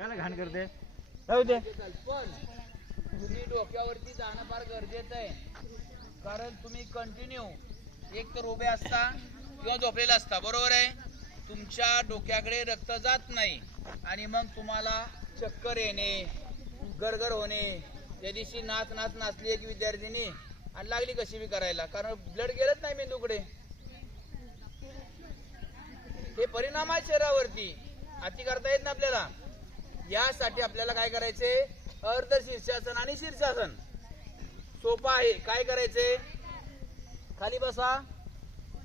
काय घाण करते राहू दे. पण तुम्ही डोक्यावरती जाणं फार गरजेचं आहे, कारण तुम्ही कंटिन्यू एक तर उभे असता किंवा झोपलेला असता, बरोबर आहे. तुमच्या डोक्याकडे रक्त जात नाही आणि मग तुम्हाला चक्कर येणे, गरगर होणे. त्या दिवशी नाचली एक विद्यार्थिनी आणि लागली कशी बी करायला, कारण ब्लड गेलंच नाही मेंदूकडे. हे परिणाम आहे शरीरावरती, अति करता येत ना आपल्याला. यासाठी आपल्याला काय करायचे, अर्ध शीर्षासन आणि शीर्षासन सोपं आहे. काय करायचे, खाली बसा.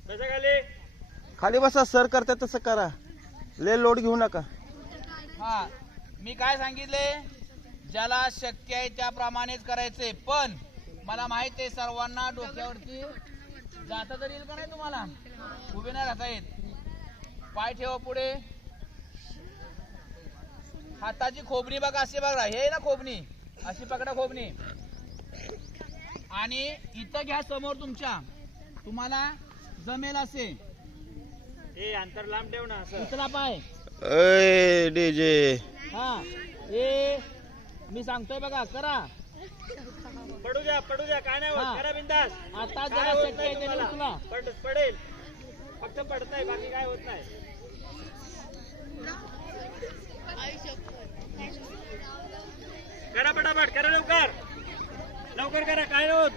कसं खाली खाली बसा, सर करतात तसं करा, लय लोड घेऊ नका. हा, मी काय सांगितले, ज्याला शक्य आहे त्याप्रमाणेच करायचे. पण मला माहित आहे सर्वांना डोक्यावरती जाता तरी येईल का नाही तुम्हाला, उभे नाही राहता येत. पाय ठेवा पुढे, हाताची खोबणी बघा, अशी बघा, हे ना खोबणी, अशी पकडा खोबणी. आणि इथं घ्या समोर तुमच्या, तुम्हाला जमेल असे. हे अंतर लांब ठेव ना असं. उचला पाय. ए डीजे, हा, हे मी सांगतोय बघा, करा. पडू द्या काय नाही हा. होत, करा बिंदास. आता काय जरा होत शक्य नाही आहे त्याने तुम्हाला. उचला. पडेल, फक्त पडतंय, बाकी काय होत नाही. करा पटापट, करा लवकर करा, काय नाही होत.